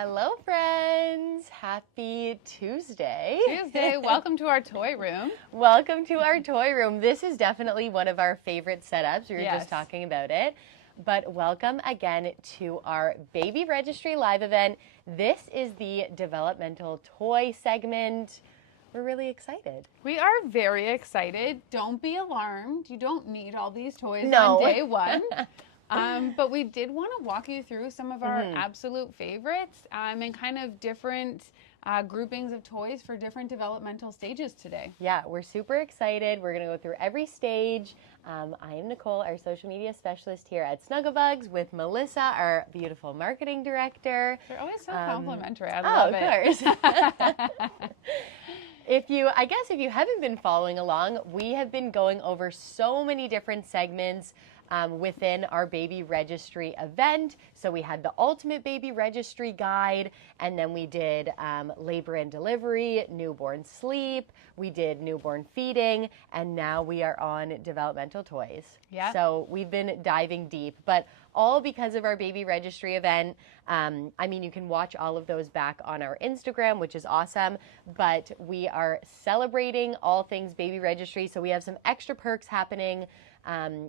Hello, friends. Happy Tuesday. Welcome to our toy room. Welcome to our toy room. This is definitely one of our favorite setups. We were just talking about it. But welcome again to our Baby Registry live event. This is the Developmental Toy segment. We're really excited. We are very excited. Don't be alarmed. You don't need all these toys on day one. But we did want to walk you through some of our absolute favorites and kind of different groupings of toys for different developmental stages today. Yeah, we're super excited. We're going to go through every stage. I am Nicole, our social media specialist here at Snuggle Bugz, with Melissa, our beautiful marketing director. They're always so complimentary. I love it. Of course. If you haven't been following along, we have been going over so many different segments within our baby registry event. So we had the ultimate baby registry guide, and then we did labor and delivery, newborn sleep, we did newborn feeding, and now we are on developmental toys. Yeah. So we've been diving deep, but all because of our baby registry event. You can watch all of those back on our Instagram, which is awesome, but we are celebrating all things baby registry. So we have some extra perks happening.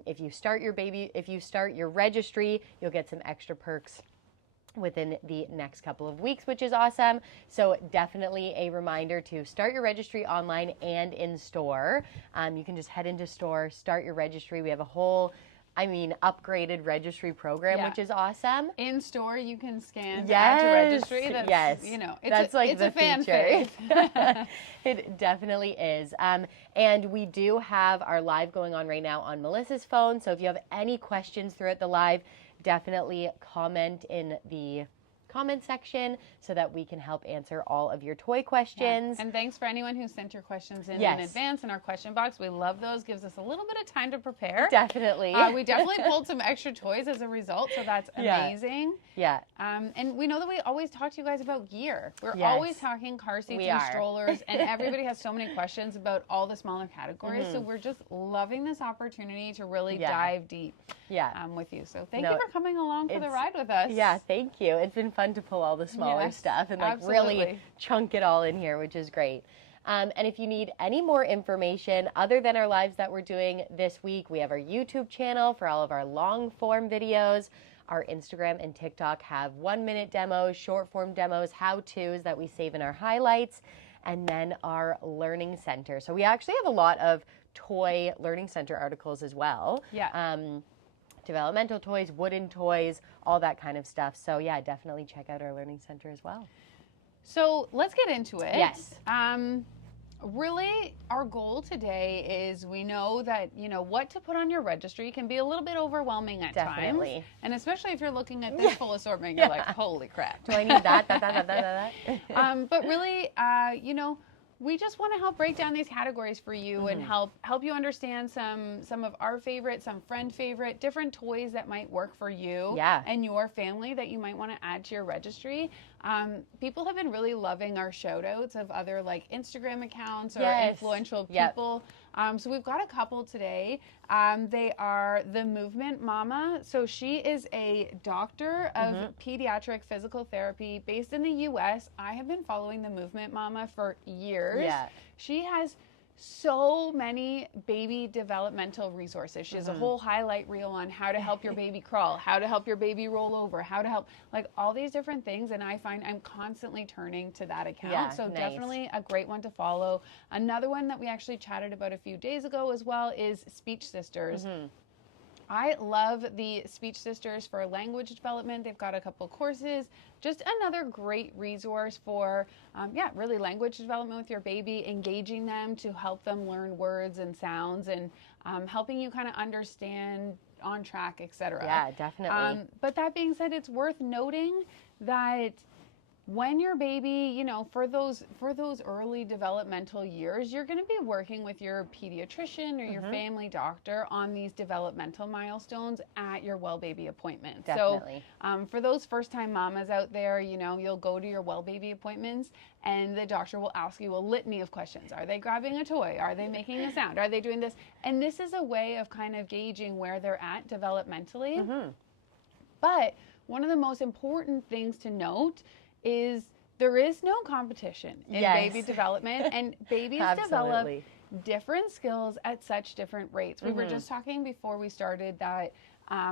If you start your registry, you'll get some extra perks within the next couple of weeks, which is awesome. So definitely a reminder to start your registry online and in store. You can just head into store, start your registry. We have a whole upgraded registry program, which is awesome. In store, you can scan to add to registry. That's it's a the fan feature. fave. It definitely is. And we do have our live going on right now on Melissa's phone. So if you have any questions throughout the live, definitely comment in the comment section so that we can help answer all of your toy questions. Yeah. And thanks for anyone who sent your questions in advance in our question box. We love those. Gives us a little bit of time to prepare. Definitely. We definitely pulled some extra toys as a result, so that's amazing. Yeah. And we know that we always talk to you guys about gear. We're always talking car seats and strollers, and everybody has so many questions about all the smaller categories. So we're just loving this opportunity to really dive deep with you. So thank you for coming along for the ride with us. Yeah, thank you. It's been fun to pull all the smaller stuff and really chunk it all in here, which is great. And if you need any more information other than our lives that we're doing this week, we have our YouTube channel for all of our long form videos. Our Instagram and TikTok have 1-minute demos, short form demos, how-tos that we save in our highlights, and then our learning center. So we actually have a lot of toy learning center articles as well. Yeah. Developmental toys, wooden toys, all that kind of stuff. So yeah, definitely check out our learning center as well. So let's get into it. Yes. Really, our goal today is we know that, what to put on your registry can be a little bit overwhelming at times. And especially if you're looking at this full assortment, you're like, holy crap. Do I need that? That? But really, we just want to help break down these categories for you and help you understand some of our favorite, some friend favorite, different toys that might work for you and your family that you might want to add to your registry. People have been really loving our shout outs of other Instagram accounts or influential people. So we've got a couple today. They are the Movement Mama. So she is a doctor of pediatric physical therapy based in the U.S. I have been following the Movement Mama for years. Yeah. She has so many baby developmental resources. She has a whole highlight reel on how to help your baby crawl, how to help your baby roll over, how to help, all these different things. And I find I'm constantly turning to that account. Yeah, so definitely a great one to follow. Another one that we actually chatted about a few days ago as well is Speech Sisters. I love the Speech Sisters for language development. They've got a couple courses. Just another great resource for, really language development with your baby, engaging them to help them learn words and sounds and helping you kind of understand on track, etc. Yeah, definitely. But that being said, it's worth noting that when your baby, for those early developmental years, you're going to be working with your pediatrician or your family doctor on these developmental milestones at your Well Baby appointment. Definitely. So for those first-time mamas out there, you'll go to your Well Baby appointments and the doctor will ask you a litany of questions. Are they grabbing a toy? Are they making a sound? Are they doing this? And this is a way of kind of gauging where they're at developmentally. But one of the most important things to note is there is no competition in baby development, and babies develop different skills at such different rates. We were just talking before we started that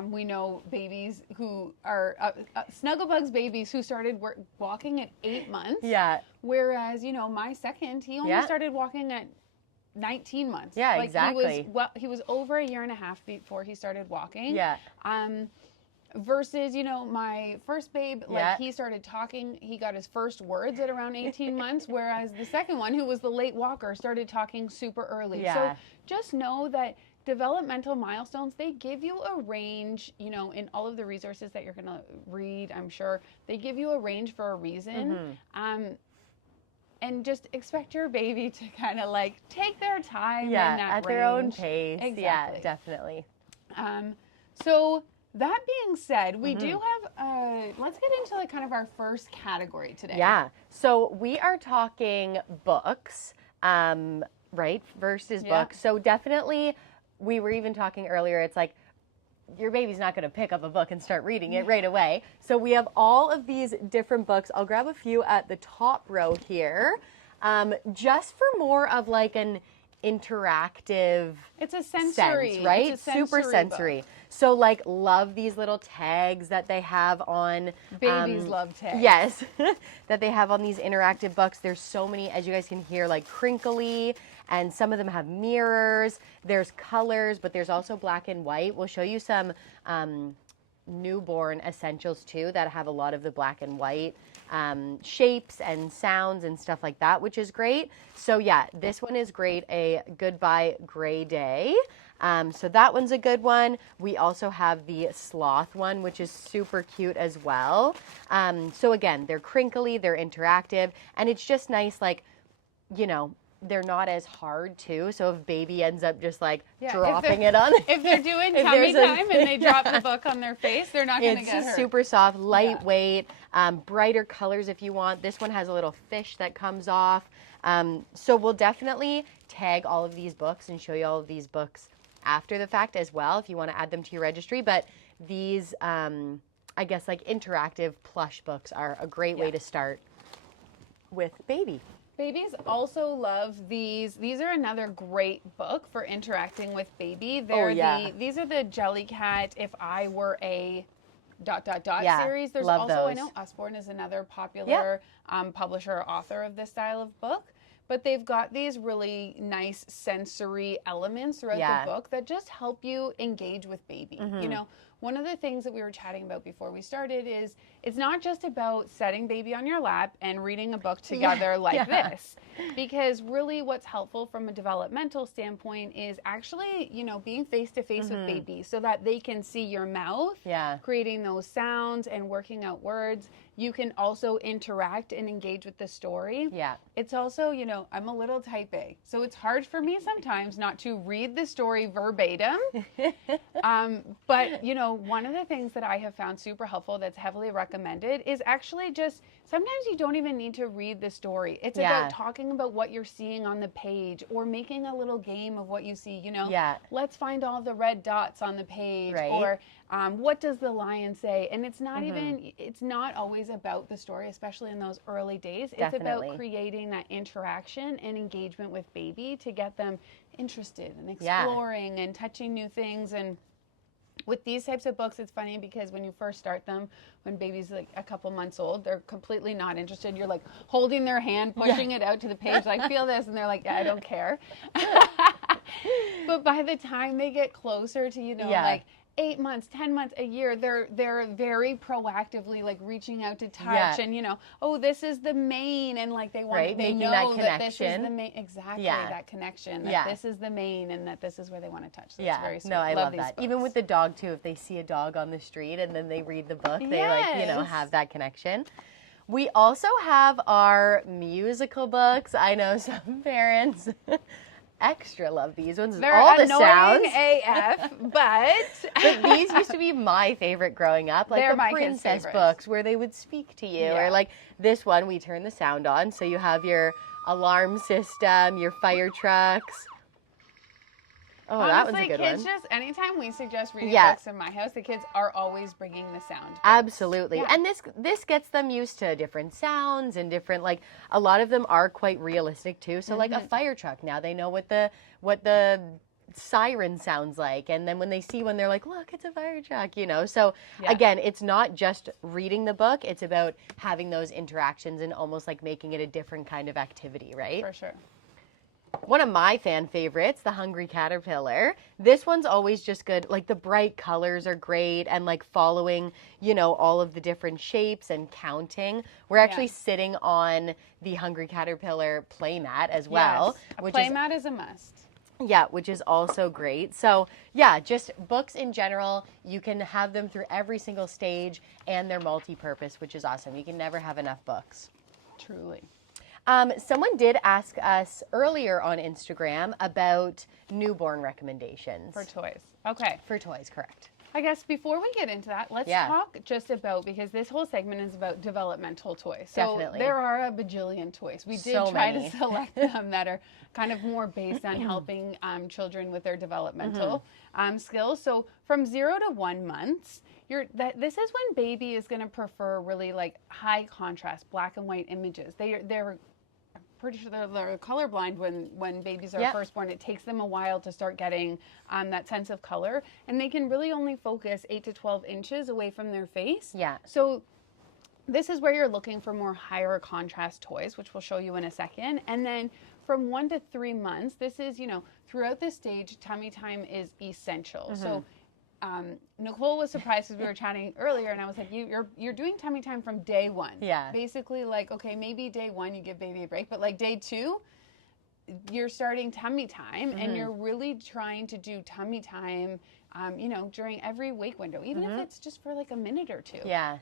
we know babies who are Snuggle Bugz babies who started walking at 8 months. Yeah. Whereas, you know, my second, he only started walking at 19 months. Yeah, like, exactly. He was over a year and a half before he started walking. Yeah. Versus, you know, my first babe, like he started talking, he got his first words at around 18 months, whereas the second one, who was the late walker, started talking super early. Yeah. So just know that developmental milestones, they give you a range, you know, in all of the resources that you're going to read, I'm sure, they give you a range for a reason. And just expect your baby to kind of like take their time in that at range. Their own pace. Exactly. Yeah, definitely. So that being said, we do have, let's get into like kind of our first category today. Yeah. So we are talking books, right? Versus books. So definitely, we were even talking earlier, it's like, your baby's not going to pick up a book and start reading it right away. So we have all of these different books. I'll grab a few at the top row here, just for more of like an interactive it's a sensory sense, right? It's a sensory super sensory book. So like love these little tags that they have on babies love tags. Yes. That they have on these interactive books. There's so many, as you guys can hear, like crinkly, and some of them have mirrors. There's colors, but there's also black and white. We'll show you some newborn essentials too that have a lot of the black and white shapes and sounds and stuff like that, which is great. So yeah, this one is great, A Goodbye Gray Day. So that one's a good one. We also have the sloth one, which is super cute as well. So again, they're crinkly, they're interactive, and it's just nice, like, you know, they're not as hard too. So if baby ends up just like dropping it on, if they're doing tummy time and they drop the book on their face, they're not going to get hurt. It's super soft, lightweight, brighter colors if you want. This one has a little fish that comes off. So we'll definitely tag all of these books and show you all of these books after the fact as well, if you want to add them to your registry. But these, I guess, like interactive plush books are a great way to start with baby. Babies also love these. These are another great book for interacting with baby. These are the Jellycat If I Were a ... series. There's also those. I know Usborne is another popular publisher or author of this style of book. But they've got these really nice sensory elements throughout the book that just help you engage with baby. You know, one of the things that we were chatting about before we started is it's not just about setting baby on your lap and reading a book together like this. Because really what's helpful from a developmental standpoint is actually, you know, being face to face with baby so that they can see your mouth, creating those sounds and working out words. You can also interact and engage with the story. Yeah. It's also, you know, I'm a little type A, so it's hard for me sometimes not to read the story verbatim. But, you know, one of the things that I have found super helpful that's heavily recommended is actually just sometimes you don't even need to read the story. It's about talking about what you're seeing on the page or making a little game of what you see, you know. Let's find all the red dots on the page or what does the lion say? And it's not even, it's not always about the story, especially in those early days. It's about creating that interaction and engagement with baby to get them interested and exploring and touching new things. And with these types of books, it's funny because when you first start them, when baby's like a couple months old, they're completely not interested. You're like holding their hand, pushing it out to the page, like feel this, and they're like, I don't care. But by the time they get closer to, you know, like 8 months, 10 months, a year, they're very proactively like reaching out to touch and, you know, oh, this is the mane, and like they want they know that this is the main, that connection, that this is the main and that this is where they want to touch. So it's very sweet. No, I love that. Books. Even with the dog too, if they see a dog on the street and then they read the book, they like, you know, have that connection. We also have our musical books. I know some parents extra love these ones. They're all the annoying sounds. AF, but these used to be my favorite growing up, like the princess books where they would speak to you, or like this one, we turn the sound on, so you have your alarm system, your fire trucks. Oh, honestly, that one's a good kids one. just, anytime we suggest reading books in my house, the kids are always bringing the sound books. Absolutely. And this gets them used to different sounds and different, like, a lot of them are quite realistic too. So like a fire truck, now they know what the siren sounds like, and then when they're like, look, it's a fire truck, so again, it's not just reading the book, it's about having those interactions and almost like making it a different kind of activity, right? For sure. One of my fan favorites, The Hungry Caterpillar. This one's always just good. Like, the bright colors are great, and like following, all of the different shapes and counting. We're actually sitting on the Hungry Caterpillar playmat as well. Yes. A playmat is a must. Yeah, which is also great. So yeah, just books in general, you can have them through every single stage, and they're multi-purpose, which is awesome. You can never have enough books. Truly. Someone did ask us earlier on Instagram about newborn recommendations. For toys. Okay. For toys, correct. I guess before we get into that, let's talk just about, because this whole segment is about developmental toys. So Definitely. there are a bajillion toys. We did try to select them that are kind of more based on helping children with their developmental skills. So from 0 to 1 month, this is when baby is going to prefer really like high contrast black and white images. They're pretty sure they're colorblind when babies are first born. It takes them a while to start getting that sense of color, and they can really only focus 8 to 12 inches away from their face. Yeah. So this is where you're looking for more higher contrast toys, which we'll show you in a second. And then from 1 to 3 months, this is, throughout this stage, tummy time is essential. So Nicole was surprised because we were chatting earlier, and I was like, you're doing tummy time from day 1. Yeah. Basically, like, okay, maybe day 1 you give baby a break, but like day 2, you're starting tummy time, and you're really trying to do tummy time, during every wake window, even if it's just for like a minute or two. Yeah.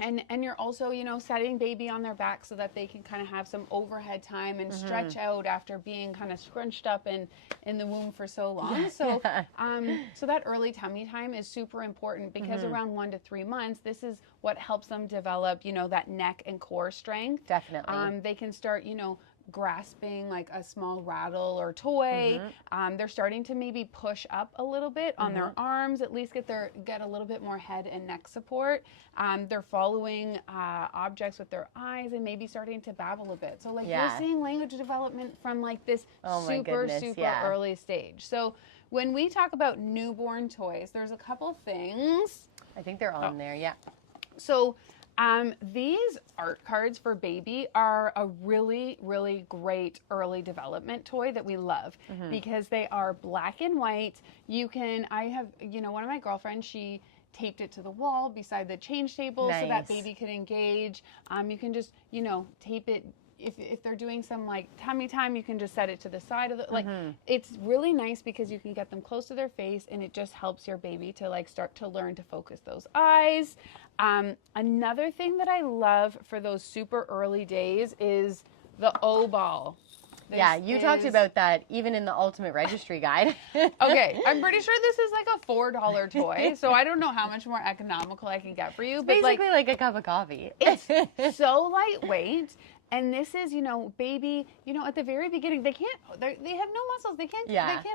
And you're also, setting baby on their back so that they can kind of have some overhead time and stretch out after being kind of scrunched up in the womb for so long. So so that early tummy time is super important, because around 1 to 3 months, this is what helps them develop, that neck and core strength. Definitely. They can start, grasping like a small rattle or toy. They're starting to maybe push up a little bit on their arms, at least get a little bit more head and neck support. They're following objects with their eyes and maybe starting to babble a bit. So like you're seeing language development from like this super early stage. So when we talk about newborn toys, there's a couple things. I think they're on there, yeah. So these art cards for baby are a really, really great early development toy that we love, because they are black and white. I have, one of my girlfriends, she taped it to the wall beside the change table so that baby could engage. You can just, tape it. If they're doing some like tummy time, you can just set it to the side of the, it's really nice because you can get them close to their face, and it just helps your baby to like start to learn to focus those eyes. Another thing that I love for those super early days is the O-ball. You talked about that even in the Ultimate Registry Guide. Okay, I'm pretty sure this is like a $4 toy, so I don't know how much more economical I can get for you. But basically like a cup of coffee. It's so lightweight. And this is, baby, at the very beginning, they have no muscles. They can't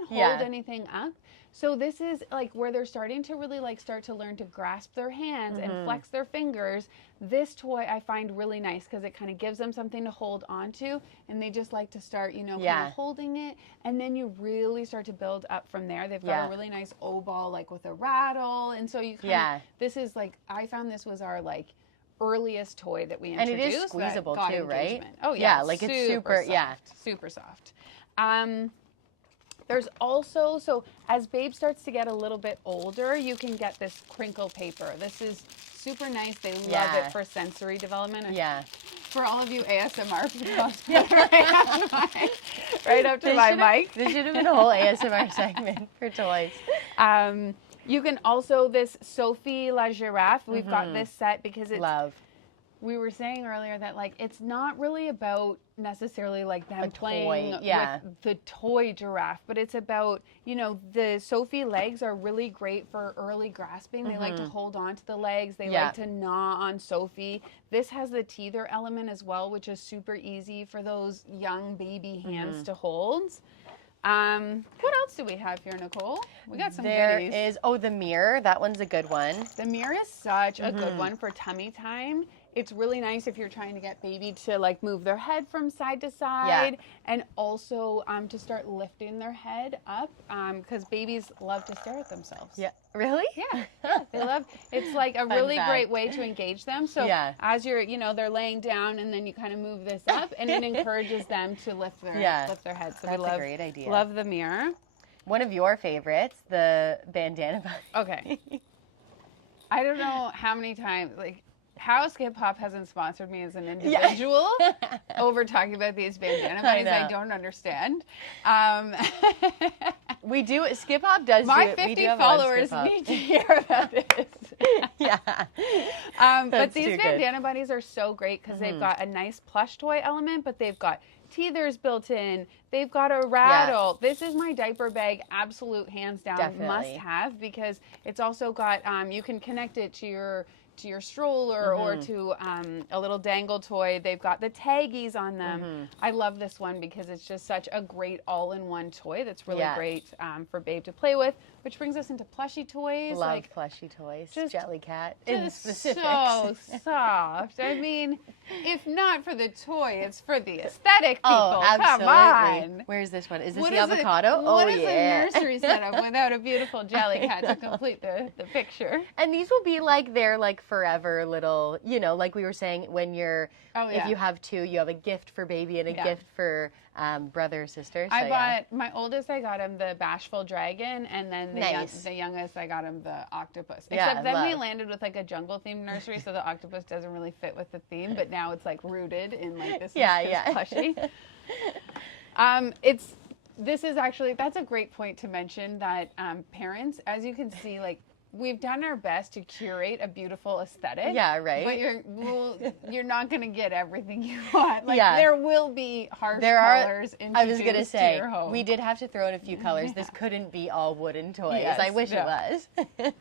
hold anything up. So this is like where they're starting to really like start to learn to grasp their hands and flex their fingers. This toy I find really nice because it kind of gives them something to hold on to, and they just like to start, kind of holding it. And then you really start to build up from there. They've got a really nice O-ball, like with a rattle. And so you kind of, this is like, I found this was our like earliest toy that we introduced. And it is squeezable too, right? Oh yeah, like it's super super soft. There's also, so as babe starts to get a little bit older, you can get this crinkle paper. This is super nice. They love it for sensory development. For all of you ASMR people, right up to my mic. This should have been a whole ASMR segment for toys. You can also, this Sophie La Giraffe, we've got this set because it's... We were saying earlier that like it's not really about necessarily like them playing with the toy giraffe, but it's about, the Sophie legs are really great for early grasping. They like to hold on to the legs. They like to gnaw on Sophie. This has the teether element as well, which is super easy for those young baby hands to hold. What else do we have here, Nicole? We got some There goodies. is, the mirror. That one's a good one. The mirror is such a good one for tummy time. It's really nice if you're trying to get baby to like move their head from side to side, and also to start lifting their head up, because babies love to stare at themselves. Yeah. Really? Yeah. They love, it's like a really great way to engage them. So as you're, they're laying down and then you kind of move this up and it encourages them to lift their head. So that's a great idea. Love the mirror. One of your favorites, the bandana bunny. Okay. I don't know how many times, how Skip Hop hasn't sponsored me as an individual over talking about these bandana bunnies, I don't understand. We do, Skip Hop does my do, 50 followers need to hear about this. But these bandana bunnies are so great because they've got a nice plush toy element, but they've got teethers built in. They've got a rattle. This is my diaper bag, absolute hands down must have, because it's also got, you can connect it to your stroller or to a little dangle toy. They've got the taggies on them. I love this one because it's just such a great all-in-one toy that's really great for Babe to play with, which brings us into plushie toys. Love plushie toys. Just Jellycat in specifics. So soft. I mean, if not for the toy, it's for the aesthetic, people. Oh, absolutely. Come on. Where's this one? Is this the avocado? What is a nursery setup without a beautiful Jellycat to complete the picture? And these will be they're forever little, like we were saying, when you're, if you have two, you have a gift for baby and a gift for brother or sister. So, my oldest, I got him the bashful dragon, and then the youngest, I got him the octopus. Except then we landed with a jungle themed nursery, so the octopus doesn't really fit with the theme, but now it's rooted in this plushie. This is actually, that's a great point to mention that parents, as you can see, we've done our best to curate a beautiful aesthetic. Yeah, right. But you're not going to get everything you want. There will be harsh colors introduced I was going to say, your home. we did have to throw in a few colors. This couldn't be all wooden toys. Yes, I wish it was. The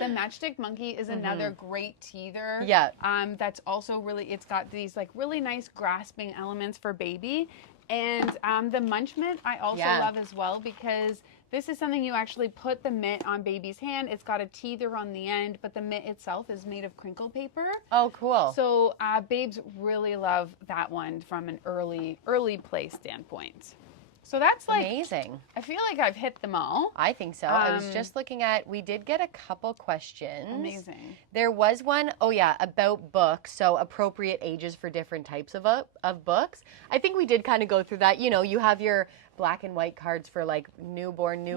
Matchstick Monkey is another great teether. Yeah. That's also really, it's got these really nice grasping elements for baby. And the Munch Mitt I also love as well, because this is something you actually put the mitt on baby's hand. It's got a teether on the end, but the mitt itself is made of crinkle paper. Oh, cool. So babes really love that one from an early play standpoint. So that's amazing. I feel like I've hit them all. I think so. I was just looking at, we did get a couple questions. Amazing. There was one, about books. So appropriate ages for different types of books. I think we did kind of go through that. You have your black and white cards for newborn,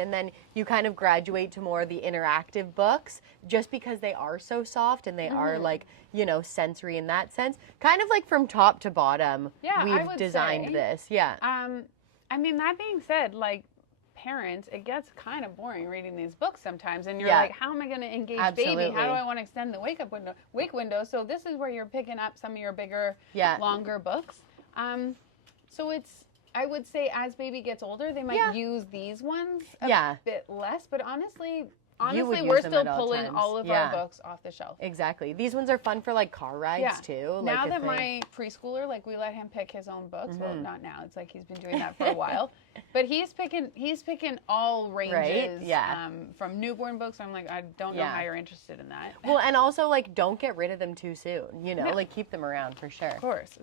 and then you kind of graduate to more of the interactive books, just because they are so soft and they are sensory in that sense. Kind of from top to bottom, we've designed this. Yeah. I mean, that being said, parents, it gets kind of boring reading these books sometimes, and you're how am I going to engage baby? How do I want to extend the wake window? So this is where you're picking up some of your bigger, longer books. So I would say as baby gets older, they might use these ones a bit less, but honestly, we're still pulling all of our books off the shelf. Exactly. These ones are fun for car rides too. Now that my preschooler, we let him pick his own books. Well, not now. It's he's been doing that for a while. But he's picking all ranges from newborn books. I'm I don't know how you're interested in that. Well, and also don't get rid of them too soon. Keep them around for sure. Of course.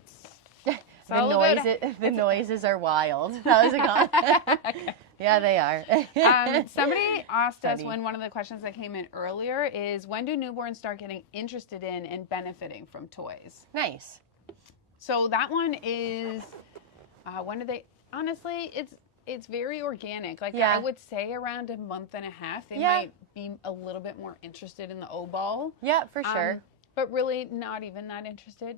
The noises are wild. That was a comment. Okay. Yeah, they are. Somebody asked us when one of the questions that came in earlier is, when do newborns start getting interested in and benefiting from toys? Nice. So that one is, when do they, honestly, it's very organic. I would say around a month and a half, they might be a little bit more interested in the O-ball. Yeah, for sure. But really not even that interested.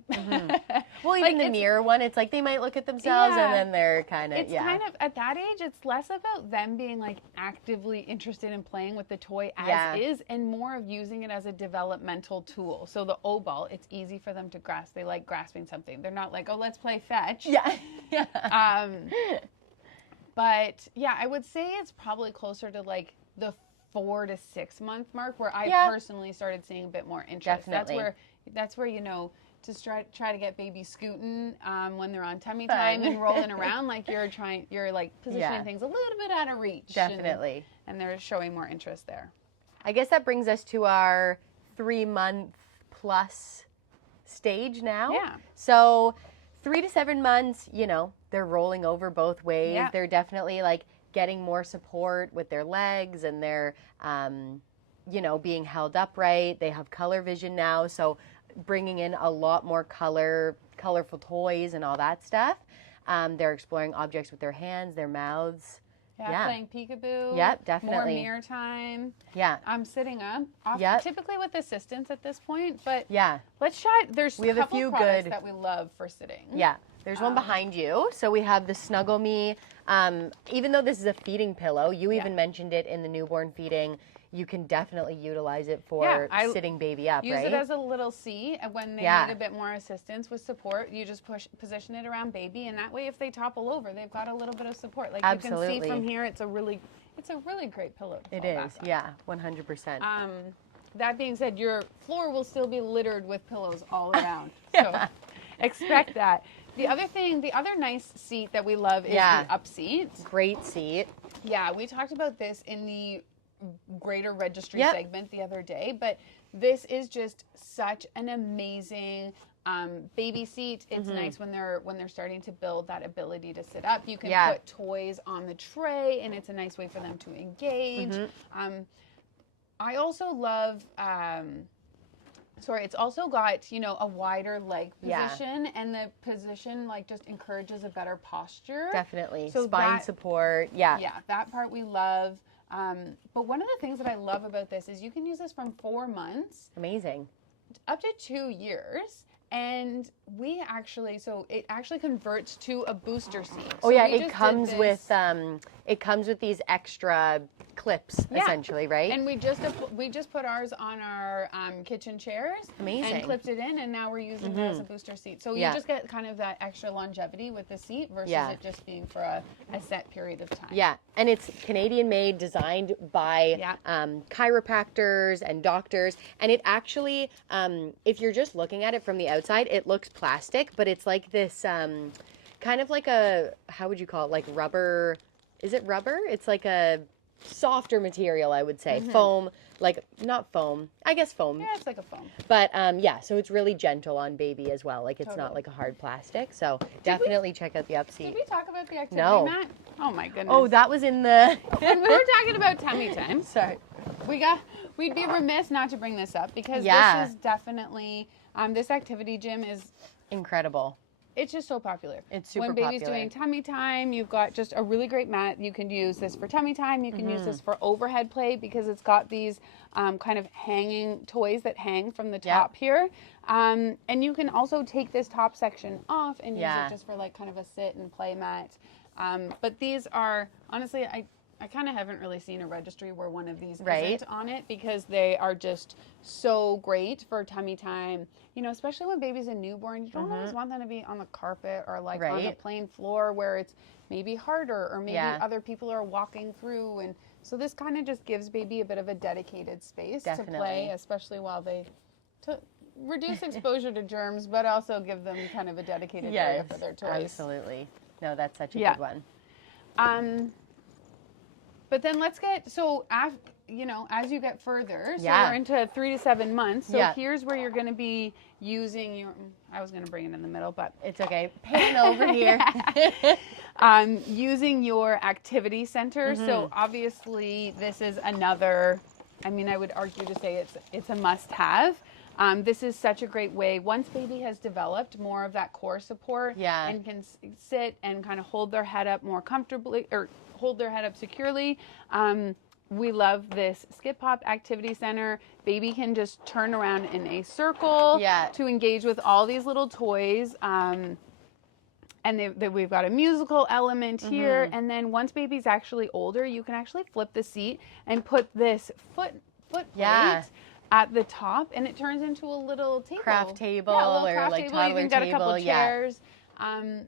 Well, even the mirror one, it's they might look at themselves and then they're kind of, It's kind of, at that age, it's less about them being actively interested in playing with the toy as is, and more of using it as a developmental tool. So the O-ball, it's easy for them to grasp. They like grasping something. They're not oh, let's play fetch. Yeah. But yeah, I would say it's probably closer to the 4 to 6 month mark where I personally started seeing a bit more interest. Definitely. That's where to try to get baby scooting when they're on tummy time and rolling around, like you're like positioning things a little bit out of reach. Definitely. And they're showing more interest there. I guess that brings us to our 3-month plus stage now. Yeah. So 3 to 7 months, you know, they're rolling over both ways. Yeah. They're definitely like getting more support with their legs, and they're, you know, being held upright. They have color vision now. So bringing in a lot more colorful toys and all that stuff. They're exploring objects with their hands, their mouths. Yeah, playing peekaboo. Yep, definitely. More mirror time. Yeah. I'm sitting up. Yep. Typically with assistance at this point, but yeah, let's try. We have a couple few products good that we love for sitting. Yeah. There's one behind you. So we have the Snuggle Me. Even though this is a feeding pillow, you even mentioned it in the newborn feeding. You can definitely utilize it for sitting baby up, use right? it as a little seat, and when they need a bit more assistance with support, you just position it around baby, and that way if they topple over, they've got a little bit of support. Like Absolutely. you can see from here, it's a really great pillow to It fall is, back on. yeah, 100%. That being said, your floor will still be littered with pillows all around. So expect that. The other nice seat that we love is the up seat. Great seat. Yeah, we talked about this in the greater registry segment the other day, but this is just such an amazing baby seat. It's nice when they're starting to build that ability to sit up. You can put toys on the tray, and it's a nice way for them to engage. I also love it's also got, you know, a wider leg position, and the position like just encourages a better posture. Definitely. So spine support. Yeah, that part we love. But one of the things that I love about this is you can use this from 4 months. Amazing. Up to 2 years. And it actually converts to a booster seat. Oh, yeah, it comes with these extra clips, essentially, right? And we just put ours on our kitchen chairs. Amazing. And clipped it in, and now we're using it as a booster seat. So you just get kind of that extra longevity with the seat versus it just being for a set period of time. Yeah, and it's Canadian-made, designed by chiropractors and doctors. And it actually, if you're just looking at it from the outside, it looks plastic, but it's like this kind of like a, how would you call it, like rubber. Is it rubber? It's like a softer material, I would say. Foam, like not foam, I guess foam. Yeah, it's like a foam. But so it's really gentle on baby as well. Like it's not like a hard plastic. So definitely check out the up seat. Did we talk about the activity mat? Oh my goodness. Oh, that was in the when we were talking about tummy time. Sorry. We'd be remiss not to bring this up, because this is definitely this activity gym is incredible. It's just so popular. It's super popular. When baby's popular. doing tummy time, you've got just a really great mat. You can use this for tummy time. You can use this for overhead play, because it's got these kind of hanging toys that hang from the top here. And you can also take this top section off and use it just for like kind of a sit and play mat. But these are, honestly, I kind of haven't really seen a registry where one of these isn't on it, because they are just so great for tummy time. You know, especially when baby's a newborn, you don't always want them to be on the carpet or like on the plain floor where it's maybe harder, or maybe other people are walking through. And so this kind of just gives baby a bit of a dedicated space to play, especially while to reduce exposure to germs, but also give them kind of a dedicated area for their toys. Absolutely. No, that's such a good one. But then let's get, as you get further, so we're into 3 to 7 months. So here's where you're going to be using your, I was going to bring it in the middle, but it's okay. Pan over here. Using your activity center. So obviously this is another, I would argue to say it's a must-have. This is such a great way, once baby has developed more of that core support and can sit and kind of hold their head up more comfortably, or hold their head up securely. We love this Skip Hop Activity Center. Baby can just turn around in a circle to engage with all these little toys. And we've got a musical element here. And then once baby's actually older, you can actually flip the seat and put this foot plate at the top, and it turns into a little table. Craft table, or like table. toddler You can get a couple table. chairs.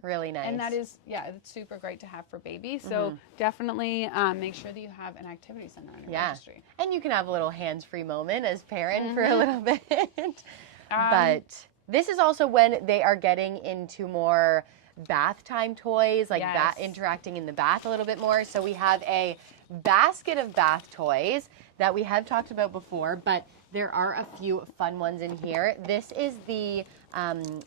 Really nice. And that is, it's super great to have for baby. So definitely make sure that you have an activity center on your registry. And you can have a little hands-free moment as parent for a little bit. But This is also when they are getting into more bath time toys, like interacting in the bath a little bit more. So we have a basket of bath toys that we have talked about before, but there are a few fun ones in here. This is the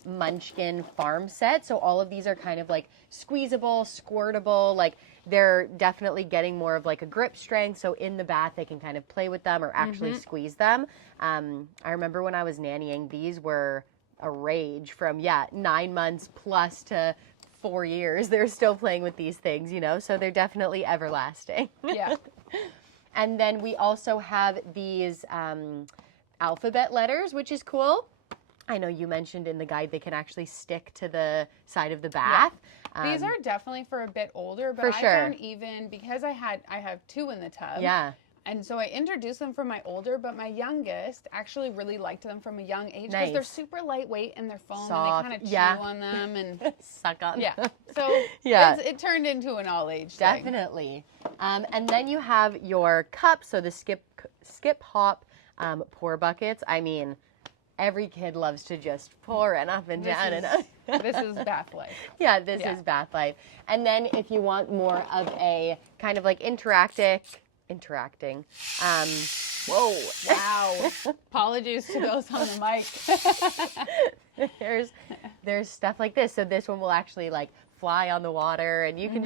Munchkin farm set. So all of these are kind of like squeezable, squirtable, like they're definitely getting more of like a grip strength. So in the bath, they can kind of play with them or actually squeeze them. I remember when I was nannying, these were a rage from 9 months plus to 4 years. They're still playing with these things, you know, so they're definitely everlasting. Yeah. And then we also have these alphabet letters, which is cool. I know you mentioned in the guide they can actually stick to the side of the bath. Yeah. These are definitely for a bit older, but I found even because I have 2 in the tub. Yeah. And so I introduced them from my older, but my youngest actually really liked them from a young age because they're super lightweight and they're foam and they kind of chew on them and suck on. Yeah. So it turned into an all-age thing. Definitely. And then you have your cups, so the skip hop pour buckets. I mean, every kid loves to just pour and up and down and up. This is bath life. Yeah, this is bath life. And then if you want more of a kind of like interacting. Whoa! Wow! Apologies to those on the mic. There's stuff like this. So this one will actually like fly on the water, and you can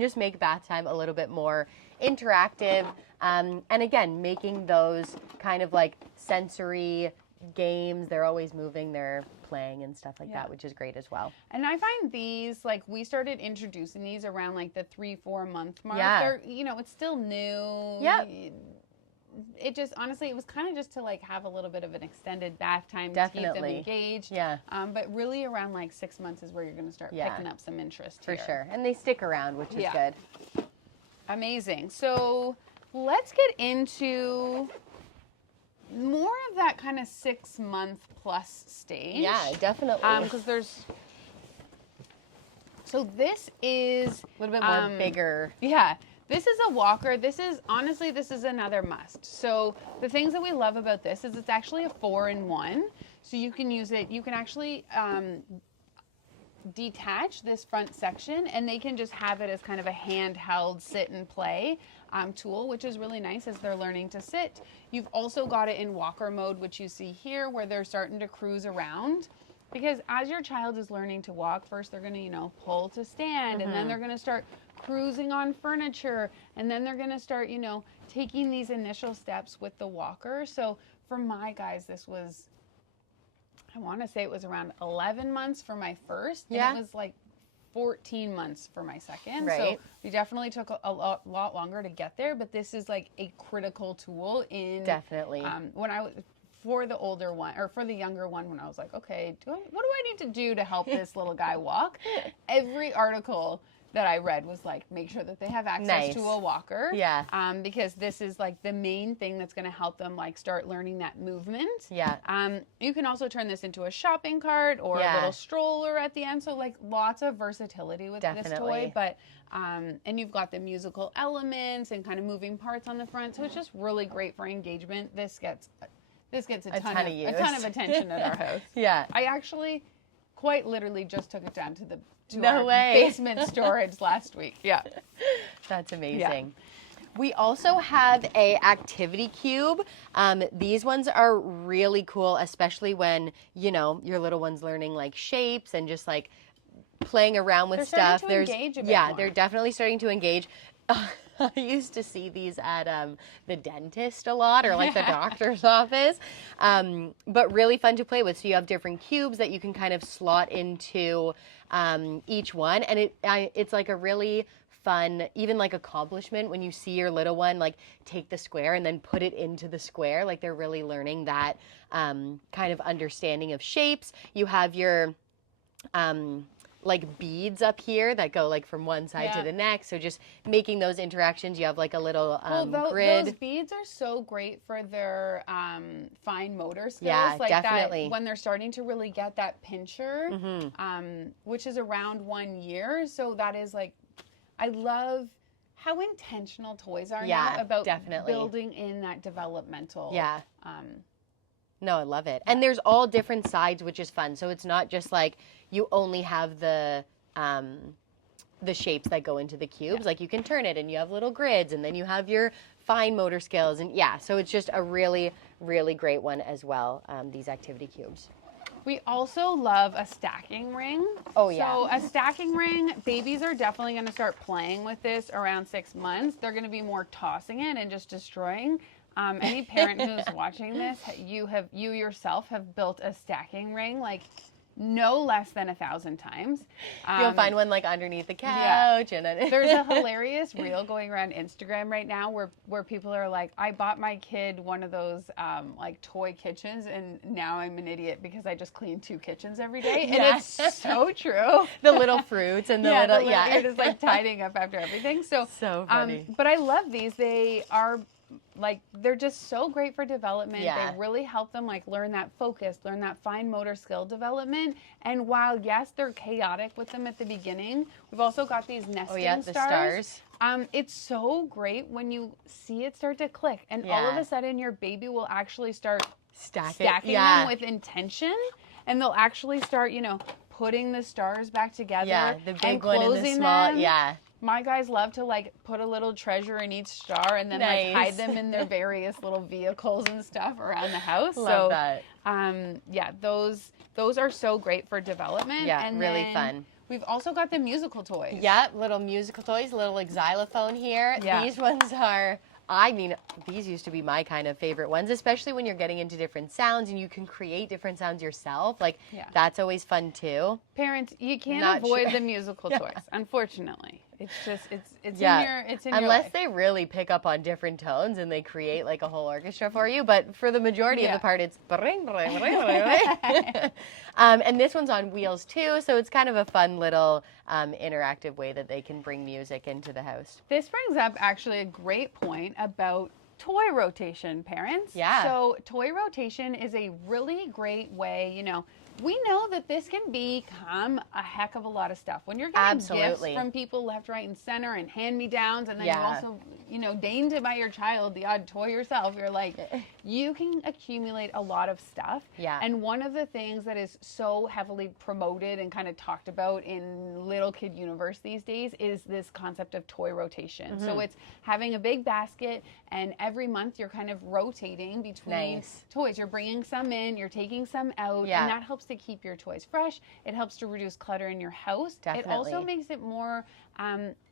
just make bath time a little bit more interactive. And again, making those kind of like sensory games. They're always moving. They're playing and stuff like that, which is great as well. And I find these, like, we started introducing these around like the 3-4 month mark. Yeah. They're, you know, it's still new. Yeah. It just, honestly, it was kind of just to like have a little bit of an extended bath time to keep them engaged. Yeah. But really around like 6 months is where you're going to start picking up some interest For sure. And they stick around, which is good. Amazing. So let's get into more of that kind of 6 month plus stage. Yeah, definitely. Because so this is a little bit more bigger. Yeah. This is a walker. This is another must. So the things that we love about this is it's actually a 4-in-1. So you can use it. You can actually detach this front section, and they can just have it as kind of a handheld sit and play tool, which is really nice as they're learning to sit. You've also got it in walker mode, which you see here, where they're starting to cruise around. Because as your child is learning to walk, first they're going to, you know, pull to stand, and then they're going to start cruising on furniture, and then they're going to start, you know, taking these initial steps with the walker. So for my guys, this was, I want to say it was around 11 months for my first, and it was like 14 months for my second. Right. So we definitely took a lot longer to get there, but this is like a critical tool in when I was for the older one or for the younger one, when I was like, okay, what do I need to do to help this little guy walk? Every article that I read was like, make sure that they have access to a walker. Yeah. Because this is like the main thing that's going to help them like start learning that movement. Yeah. You can also turn this into a shopping cart or a little stroller at the end. So like lots of versatility with this toy. But and you've got the musical elements and kind of moving parts on the front. So it's just really great for engagement. This gets a ton of attention at our house. Yeah. I actually quite literally just took it down to No our way. basement storage last week. Yeah. That's amazing. Yeah. We also have a activity cube. These ones are really cool, especially when, you know, your little one's learning like shapes and just like playing around with stuff. They're starting to engage a bit more. They're definitely starting to engage. I used to see these at the dentist a lot, or like the doctor's office, but really fun to play with. So you have different cubes that you can kind of slot into each one, and it's like a really fun, even like accomplishment when you see your little one like take the square and then put it into the square. Like they're really learning that kind of understanding of shapes. You have your like beads up here that go like from one side to the next. So just making those interactions. You have like a little grid. Those beads are so great for their fine motor skills. Yeah, like definitely. That, when they're starting to really get that pincher, which is around 1 year. So that is like, I love how intentional toys are now about building in that developmental No, I love it. And there's all different sides, which is fun. So it's not just like you only have the shapes that go into the cubes. Like you can turn it and you have little grids, and then you have your fine motor skills. And so it's just a really, really great one as well, these activity cubes. We also love a stacking ring. Oh, yeah. So a stacking ring, babies are definitely going to start playing with this around 6 months. They're going to be more tossing it and just destroying. Any parent who's watching this, you yourself have built a stacking ring like no less than 1,000 times. You'll find one like underneath the couch. Yeah. And there's a hilarious reel going around Instagram right now where people are like, I bought my kid one of those like toy kitchens, and now I'm an idiot because I just clean 2 kitchens every day. And it's so true. The little fruits and the you're just like tidying up after everything. So funny. But I love these. They are like, they're just so great for development. Yeah. They really help them like learn that focus, learn that fine motor skill development. And while yes, they're chaotic with them at the beginning, we've also got these nesting stars. It's so great when you see it start to click, and all of a sudden your baby will actually start stacking them with intention, and they'll actually start, putting the stars back together. Yeah, the big and one and the small. them. Yeah. My guys love to like put a little treasure in each star and then like hide them in their various little vehicles and stuff around the house. Love that. Those are so great for development. Yeah, and really fun. We've also got the musical toys. Yeah, little musical toys, little like xylophone here. Yeah. These ones are, these used to be my kind of favorite ones, especially when you're getting into different sounds and you can create different sounds yourself. Like, that's always fun too. Parents, you can't avoid the musical toys, unfortunately. It's just, it's in your Unless life. they really pick up on different tones and they create like a whole orchestra for you. But for the majority of the part, it's bring, bring, bring, bring. And this one's on wheels too, so it's kind of a fun little interactive way that they can bring music into the house. This brings up actually a great point about toy rotation, parents. Yeah. So toy rotation is a really great way, we know that this can become a heck of a lot of stuff. When you're getting gifts from people left, right, and center and hand-me-downs, and then you also, deign to buy your child the odd toy yourself, you're like, you can accumulate a lot of stuff. Yeah. And one of the things that is so heavily promoted and kind of talked about in little kid universe these days is this concept of toy rotation. Mm-hmm. So it's having a big basket, and every month you're kind of rotating between toys. You're bringing some in, you're taking some out, and that helps to keep your toys fresh. It helps to reduce clutter in your house. Definitely. It also makes it more,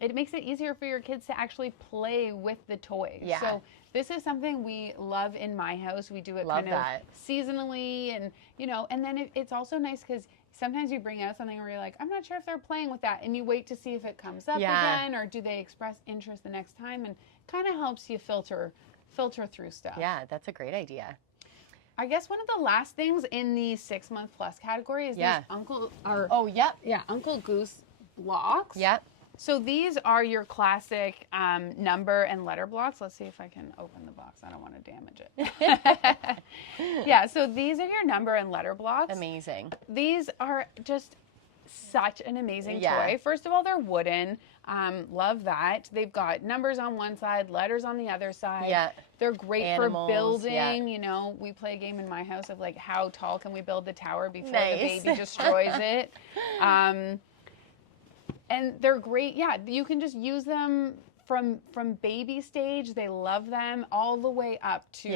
it makes it easier for your kids to actually play with the toys. Yeah. So this is something we love in my house. We do it kind of seasonally, and and then it's also nice because sometimes you bring out something where you're like, I'm not sure if they're playing with that, and you wait to see if it comes up again, or do they express interest the next time, and kind of helps you filter through stuff. Yeah, that's a great idea. I guess one of the last things in the 6 month plus category is these Uncle Goose blocks. Yep. So these are your classic number and letter blocks. Let's see if I can open the box. I don't want to damage it. Yeah, so these are your number and letter blocks. Amazing. These are just such an amazing toy. First of all, they're wooden. Love that. They've got numbers on one side, letters on the other side. Yeah. They're great for building. We play a game in my house of like, how tall can we build the tower before the baby destroys it? And they're great. Yeah, you can just use them from baby stage. They love them all the way up to,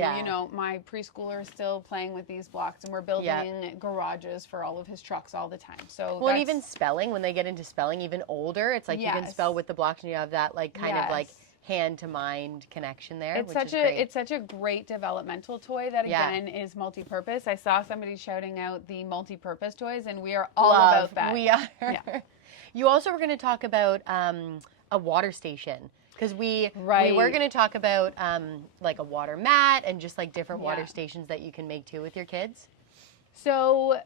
my preschooler is still playing with these blocks, and we're building garages for all of his trucks all the time. So and even spelling, when they get into spelling even older, it's like you can spell with the blocks, and you have that like kind of like hand to mind connection there. It's such a great developmental toy that again is multi-purpose. I saw somebody shouting out the multi-purpose toys, and we are all about that. We are. Yeah. You also were going to talk about a water station, because we were going to talk about like a water mat and just like different water stations that you can make too with your kids. So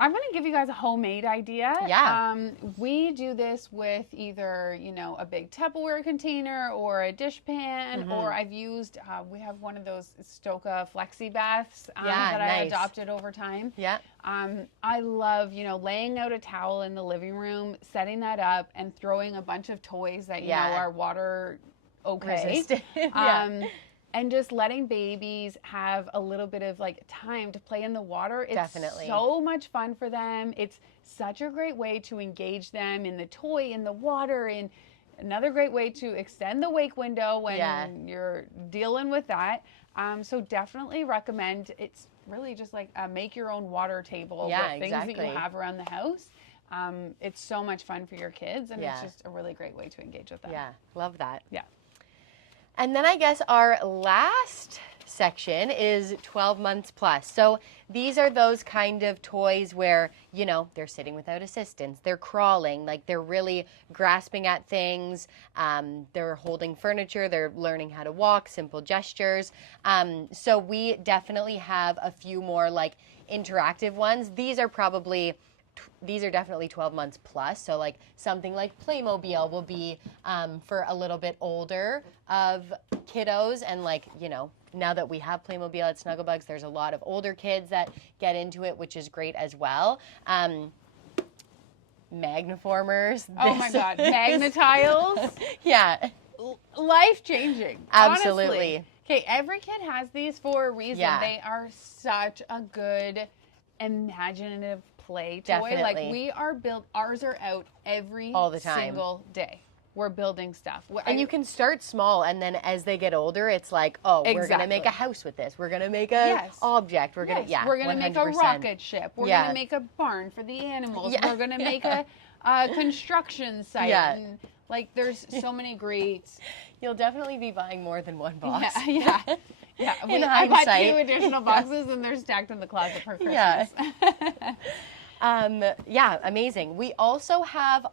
I'm going to give you guys a homemade idea. Yeah. We do this with either, a big Tupperware container or a dish pan, or I've used, we have one of those Stoka Flexi Baths that I adopted over time. Yeah. I love, laying out a towel in the living room, setting that up, and throwing a bunch of toys that, are water resistant. And just letting babies have a little bit of like time to play in the water. It's Definitely. so much fun for them. It's such a great way to engage them in the toy, in the water, and another great way to extend the wake window when you're dealing with that. So definitely recommend. It's really just like a make your own water table with things that you have around the house. It's so much fun for your kids, and it's just a really great way to engage with them. Yeah, love that. Yeah. And then I guess our last section is 12 months plus. So these are those kind of toys where, you know, they're sitting without assistance, they're crawling, like they're really grasping at things, they're holding furniture, they're learning how to walk, simple gestures. So we definitely have a few more like interactive ones. These are definitely 12 months plus. So like something like Playmobil will be for a little bit older of kiddos. And like, you know, now that we have Playmobil at Snuggle Bugz, there's a lot of older kids that get into it, which is great as well. Magniformers. Oh my God, Magnetiles. Yeah. Life-changing. Absolutely. Honestly. Okay, every kid has these for a reason. Yeah. They are such a good imaginative play toy. Definitely. Like ours are out all the time, single day. We're building stuff. And you can start small, and then as they get older, it's like, oh, we're going to make a house with this. We're going to make a object. We're going to, we're going to make a rocket ship. We're going to make a barn for the animals. We're going to make a construction site. Yeah. And, like, there's so many great. You'll definitely be buying more than one box. Yeah. I bought 2 additional boxes, and they're stacked in the closet for Christmas. Yeah, amazing. We also have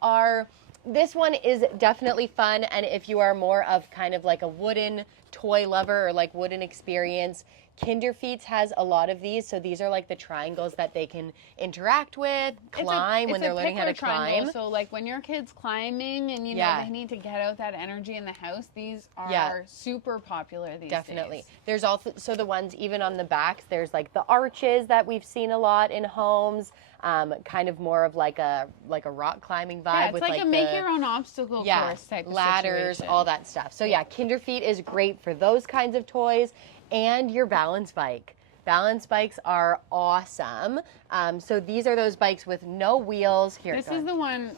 this one is definitely fun, and if you are more of kind of like a wooden toy lover or like wooden experience, Kinderfeet has a lot of these. So these are like the triangles that they can interact with, climb when they're learning how to climb. So like when your kid's climbing and you know they need to get out that energy in the house, these are super popular these days. There's also the ones even on the backs. There's like the arches that we've seen a lot in homes. Kind of more of like a rock climbing vibe. Yeah, it's with like a make your own obstacle course type of ladders, situation. all that stuff. So yeah, Kinderfeet is great for those kinds of toys. And your balance bike. Balance bikes are awesome. So these are those bikes with no wheels. Here, this is the one.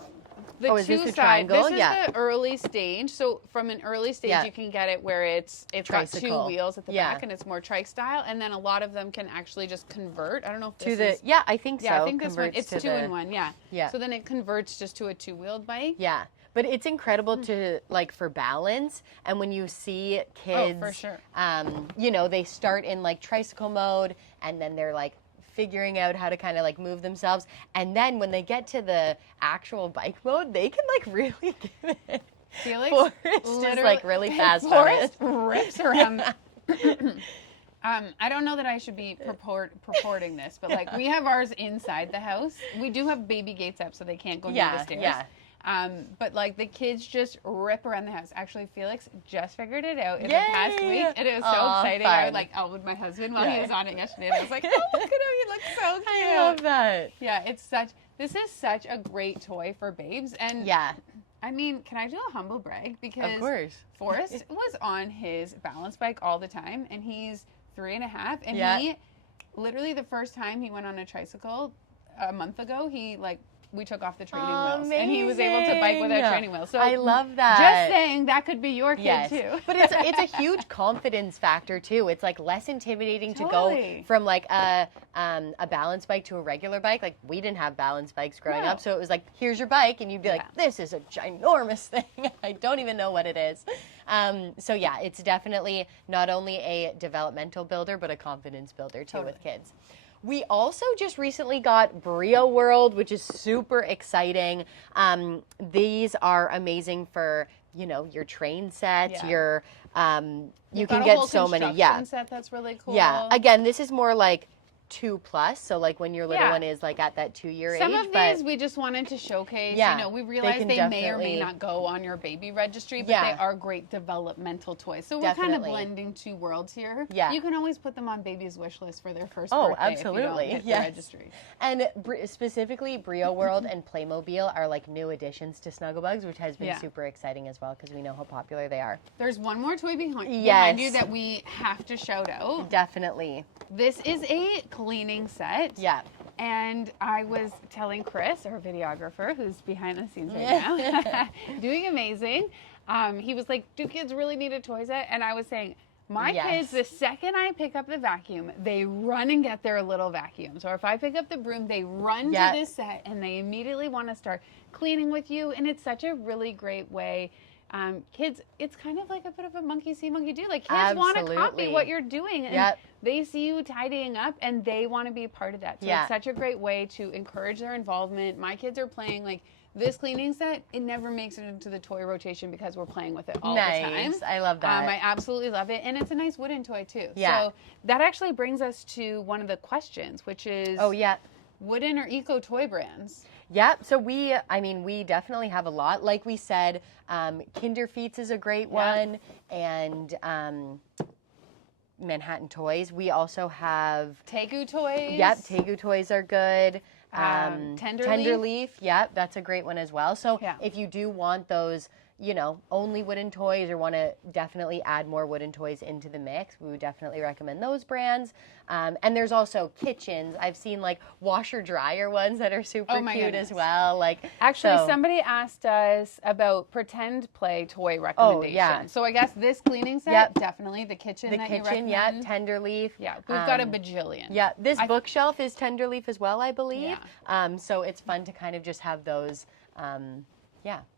The is this the triangle? This is the early stage. So from an early stage, you can get it where it's got 2 wheels at the back, and it's more trike style. And then a lot of them can actually just convert. I don't know if this is. Yeah, I think so. Yeah, I think this one. It's 2-in-1. Yeah. So then it converts just to a 2-wheeled bike. Yeah. But it's incredible to like for balance, and when you see kids, for sure. You know, they start in like tricycle mode, and then they're like figuring out how to kind of like move themselves, and then when they get to the actual bike mode, they can like really give it. Felix Forrest is like really fast on it. Rips around. I don't know that I should be purporting this, but like we have ours inside the house. We do have baby gates up so they can't go near the stairs. Yeah. But like the kids just rip around the house. Actually, Felix just figured it out in the past week, and it was so exciting. Fun. I would like with my husband while he was on it yesterday, and I was like, "Oh, look at him! He looks so cute." I love that. Yeah, this is such a great toy for babes, and I mean, can I do a humble brag? Because of course, Forrest was on his balance bike all the time, and he's 3.5, and he literally the first time he went on a tricycle a month ago, we took off the training wheels, and he was able to bike without training wheels. So I love that. Just saying that could be your kid too. But it's a huge confidence factor too. It's like less intimidating to go from like a balance bike to a regular bike. Like we didn't have balance bikes growing up, so it was like, here's your bike, and you'd be like, this is a ginormous thing. I don't even know what it is. So yeah, it's definitely not only a developmental builder, but a confidence builder too with kids. We also just recently got Brio World, which is super exciting. These are amazing for, you know, your train sets, your, you can get so many. Yeah. Set that's really cool. Yeah. Again, this is more like 2+, so like when your little one is like at that 2-year age. Some of these we just wanted to showcase. You know, we realize they may or may not go on your baby registry, but they are great developmental toys. So we're kind of blending two worlds here. Yeah. You can always put them on baby's wish list for their first birthday absolutely. If you don't hit the registry. And specifically Brio World and Playmobil are like new additions to Snuggle Bugz, which has been super exciting as well because we know how popular they are. There's one more toy behind you that we have to shout out. Definitely. This is a cleaning set. Yeah. And I was telling Chris, our videographer, who's behind the scenes right now, doing amazing. He was like, do kids really need a toy set? And I was saying, my kids, the second I pick up the vacuum, they run and get their little vacuums. Or if I pick up the broom, they run to this set and they immediately want to start cleaning with you. And it's such a really great way. Kids, it's kind of like a bit of a monkey see, monkey do. Like kids want to copy what you're doing, and they see you tidying up, and they want to be a part of that. So it's such a great way to encourage their involvement. My kids are playing like this cleaning set. It never makes it into the toy rotation because we're playing with it all the time. I love that. I absolutely love it, and it's a nice wooden toy too. So that actually brings us to one of the questions, which is wooden or eco toy brands. Yep. So we definitely have a lot. Like we said, Kinderfeets is a great one, and Manhattan Toys. We also have Tegu Toys. Yep, Tegu Toys are good. Tenderleaf. Yep, that's a great one as well. So if you do want those, you know, only wooden toys or want to definitely add more wooden toys into the mix, we would definitely recommend those brands. And there's also kitchens. I've seen like washer dryer ones that are super cute as well. Like actually, somebody asked us about pretend play toy recommendations. So I guess this cleaning set, definitely the kitchen that you recommend. Tenderleaf. Yeah, we've got a bajillion. Yeah, this bookshelf is Tenderleaf as well, I believe. So it's fun to kind of just have those.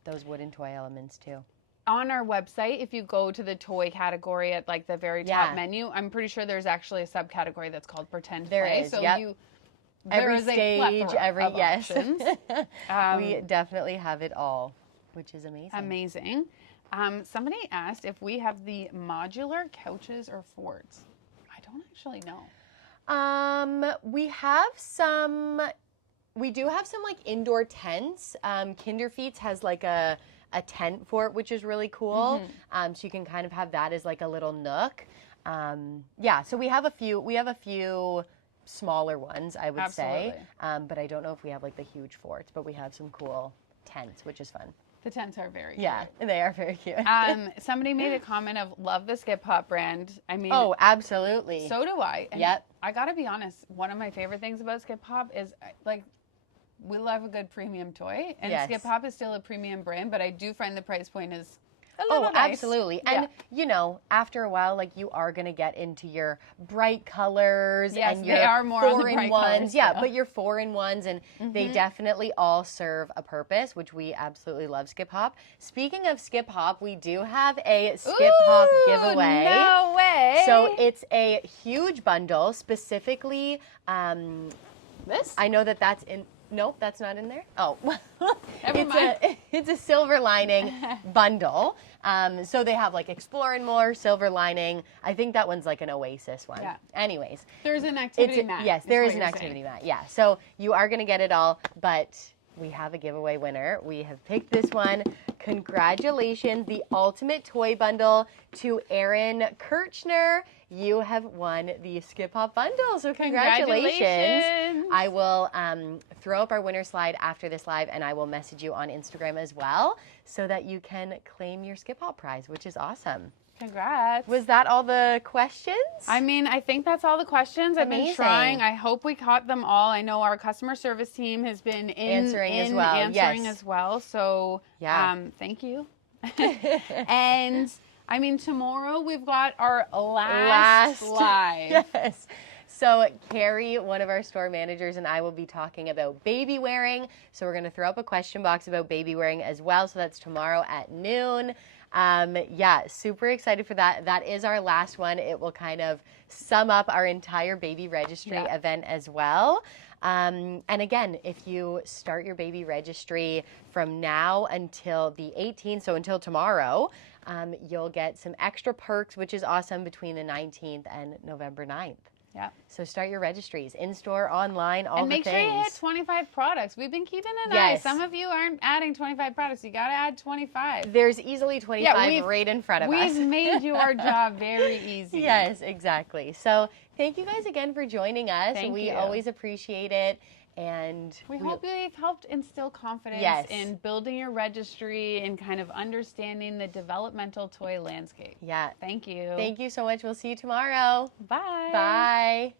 Those wooden toy elements too. On our website, if you go to the toy category at like the very top menu, I'm pretty sure there's actually a subcategory that's called pretend play. So every stage, options. We definitely have it all, which is amazing. Amazing. Somebody asked if we have the modular couches or forts. I don't actually know. We have some. We do have some like indoor tents. Kinderfeets has like a tent fort, which is really cool. So you can kind of have that as like a little nook. So we have a few smaller ones, I would say. But I don't know if we have like the huge forts, but we have some cool tents, which is fun. The tents are very cute. Yeah, they are very cute. Somebody made a comment of love the Skip Hop brand. I mean, oh, absolutely. So do I. And I gotta be honest, one of my favorite things about Skip Hop is like, we love a good premium toy, and Skip Hop is still a premium brand, but I do find the price point is a little nice. Absolutely. And, you know, after a while, like, you are going to get into your bright colors and your they are more 4-in-1s. But your 4-in-1s, and they definitely all serve a purpose, which we absolutely love Skip Hop. Speaking of Skip Hop, we do have a Skip Hop giveaway. No way. So it's a huge bundle, specifically, this? I know that's in... Nope, that's not in there. Oh, Never mind. It's a silver lining bundle. So they have like Exploring More, Silver Lining. I think that one's like an Oasis one. Yeah. Anyways. There's an activity mat. Yes, there is an activity mat. Yeah. So you are going to get it all, but we have a giveaway winner. We have picked this one. Congratulations, the Ultimate Toy Bundle to Erin Kirchner. You have won the Skip Hop bundle, so congratulations. I will throw up our winner slide after this live, and I will message you on Instagram as well so that you can claim your Skip Hop prize, which is awesome. Congrats. Was that all the questions? I mean, I think that's all the questions. Amazing. I've been trying. I hope we caught them all. I know our customer service team has been answering as well. So thank you. And I mean, tomorrow we've got our last live. Yes. So Carrie, one of our store managers, and I will be talking about baby wearing. So we're going to throw up a question box about baby wearing as well. So that's tomorrow at noon. Super excited for that. That is our last one. It will kind of sum up our entire baby registry event as well. And again, if you start your baby registry from now until the 18th, so until tomorrow, you'll get some extra perks, which is awesome, between the 19th and November 9th. Yeah. So start your registries, in-store, online, all the things. And make sure you hit 25 products. We've been keeping an eye. Some of you aren't adding 25 products. You got to add 25. There's easily 25 right in front of us. We've made your job very easy. Yes, exactly. So thank you guys again for joining us. We always appreciate it. And we hope we've helped instill confidence in building your registry and kind of understanding the developmental toy landscape. Yeah. Thank you. Thank you so much. We'll see you tomorrow. Bye. Bye.